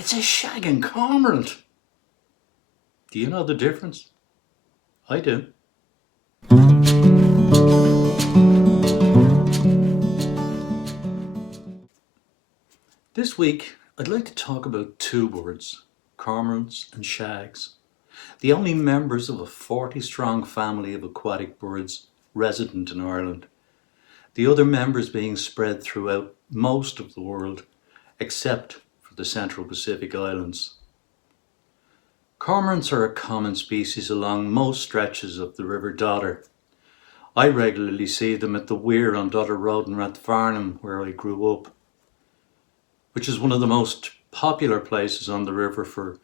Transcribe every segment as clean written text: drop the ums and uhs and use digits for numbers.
It's a shag and cormorant. Do you know the difference? I do. This week, I'd like to talk about two birds, cormorants and shags, the only members of a 40-strong family of aquatic birds resident in Ireland, the other members being spread throughout most of the world, except for the Central Pacific Islands. Cormorants are a common species along most stretches of the River Dodder. I regularly see them at the weir on Dodder Road in Rathfarnham, where I grew up, which is one of the most popular places on the river for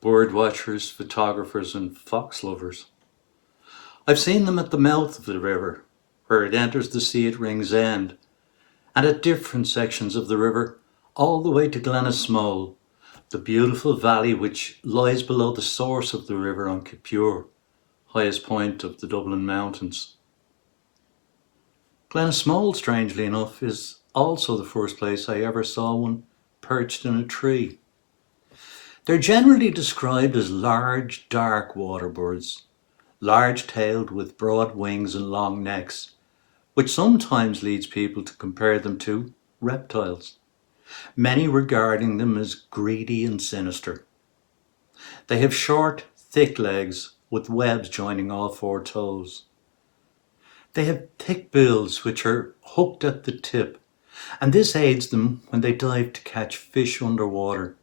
bird watchers, photographers and fox lovers. I've seen them at the mouth of the river, where it enters the sea at Ringsend, and at different sections of the river, all the way to Glenasmole, the beautiful valley which lies below the source of the river on Kipure, highest point of the Dublin Mountains. Glenasmole, strangely enough, is also the first place I ever saw one perched in a tree. They're generally described as large, dark water birds, large-tailed with broad wings and long necks, which sometimes leads people to compare them to reptiles, many regarding them as greedy and sinister. They have short, thick legs with webs joining all four toes. They have thick bills which are hooked at the tip, and this aids them when they dive to catch fish underwater.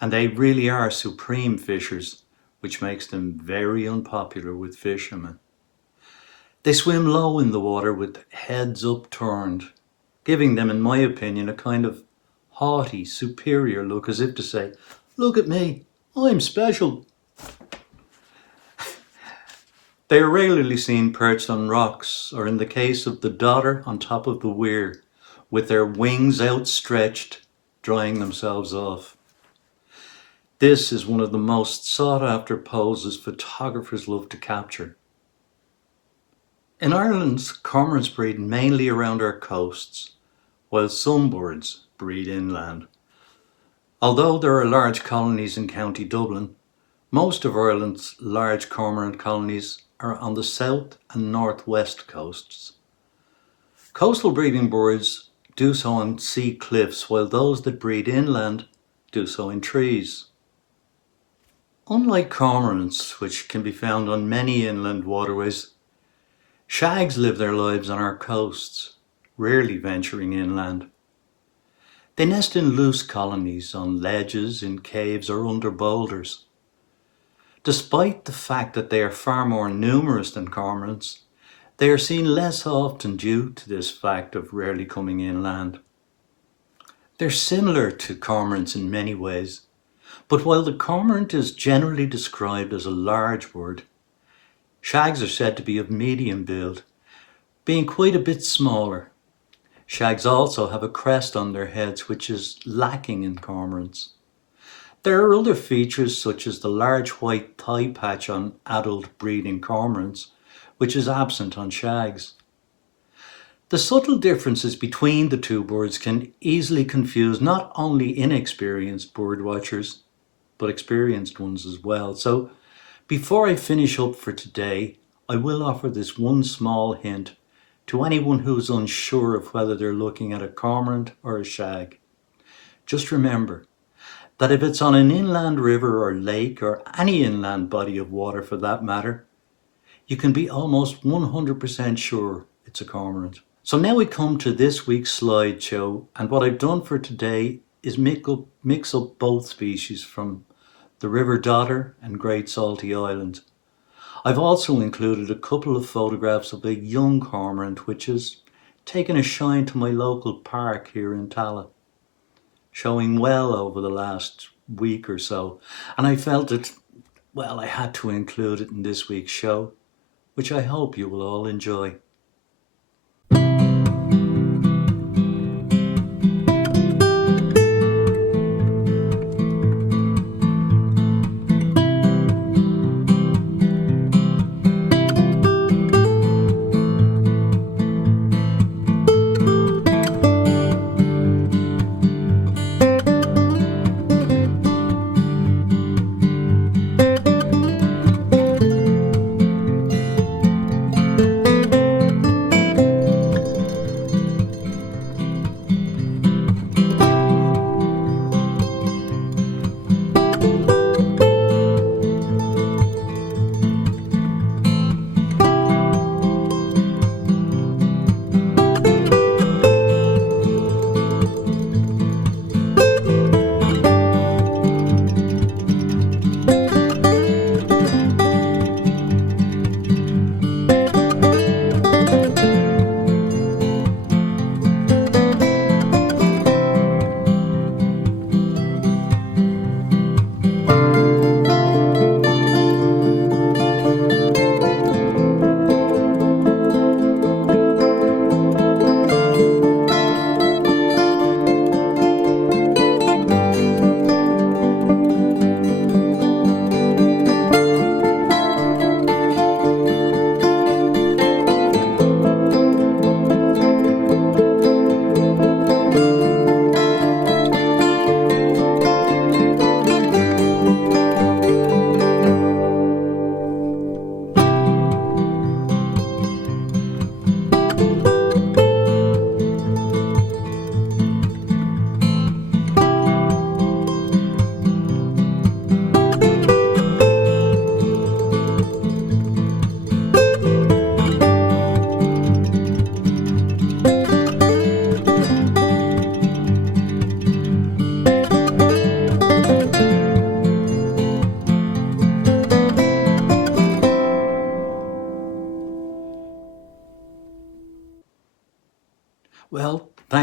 And they really are supreme fishers, which makes them very unpopular with fishermen. They swim low in the water with heads upturned, giving them, in my opinion, a kind of haughty, superior look, as if to say, "Look at me, I'm special." They are regularly seen perched on rocks, or in the case of the Dodder, on top of the weir, with their wings outstretched, drying themselves off. This is one of the most sought-after poses photographers love to capture. In Ireland, cormorants breed mainly around our coasts, while some birds breed inland. Although there are large colonies in County Dublin, most of Ireland's large cormorant colonies are on the south and northwest coasts. Coastal breeding birds do so on sea cliffs, while those that breed inland do so in trees. Unlike cormorants, which can be found on many inland waterways, shags live their lives on our coasts, rarely venturing inland. They nest in loose colonies on ledges, in caves or under boulders. Despite the fact that they are far more numerous than cormorants, they are seen less often due to this fact of rarely coming inland. They're similar to cormorants in many ways, but while the cormorant is generally described as a large bird, shags are said to be of medium build, being quite a bit smaller. Shags also have a crest on their heads, which is lacking in cormorants. There are other features such as the large white thigh patch on adult breeding cormorants, which is absent on shags. The subtle differences between the two birds can easily confuse not only inexperienced bird watchers, but experienced ones as well. So before I finish up for today, I will offer this one small hint to anyone who's unsure of whether they're looking at a cormorant or a shag. Just remember that if it's on an inland river or lake, or any inland body of water for that matter, you can be almost 100% sure it's a cormorant. So now we come to this week's slideshow, and what I've done for today is mix up both species from the River Dodder and Great Salty Island. I've also included a couple of photographs of a young cormorant which has taken a shine to my local park here in Tallaght, showing well over the last week or so, and I felt that, well, I had to include it in this week's show, which I hope you will all enjoy.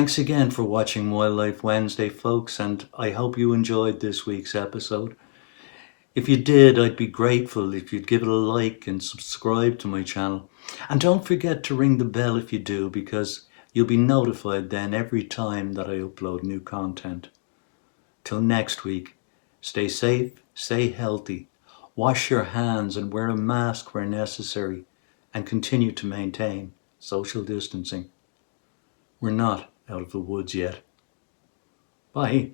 Thanks again for watching Wildlife Wednesday, folks, and I hope you enjoyed this week's episode. If you did, I'd be grateful if you'd give it a like and subscribe to my channel. And don't forget to ring the bell if you do, because you'll be notified then every time that I upload new content. Till next week, stay safe, stay healthy, wash your hands and wear a mask where necessary, and continue to maintain social distancing. We're not out of the woods yet. Bye.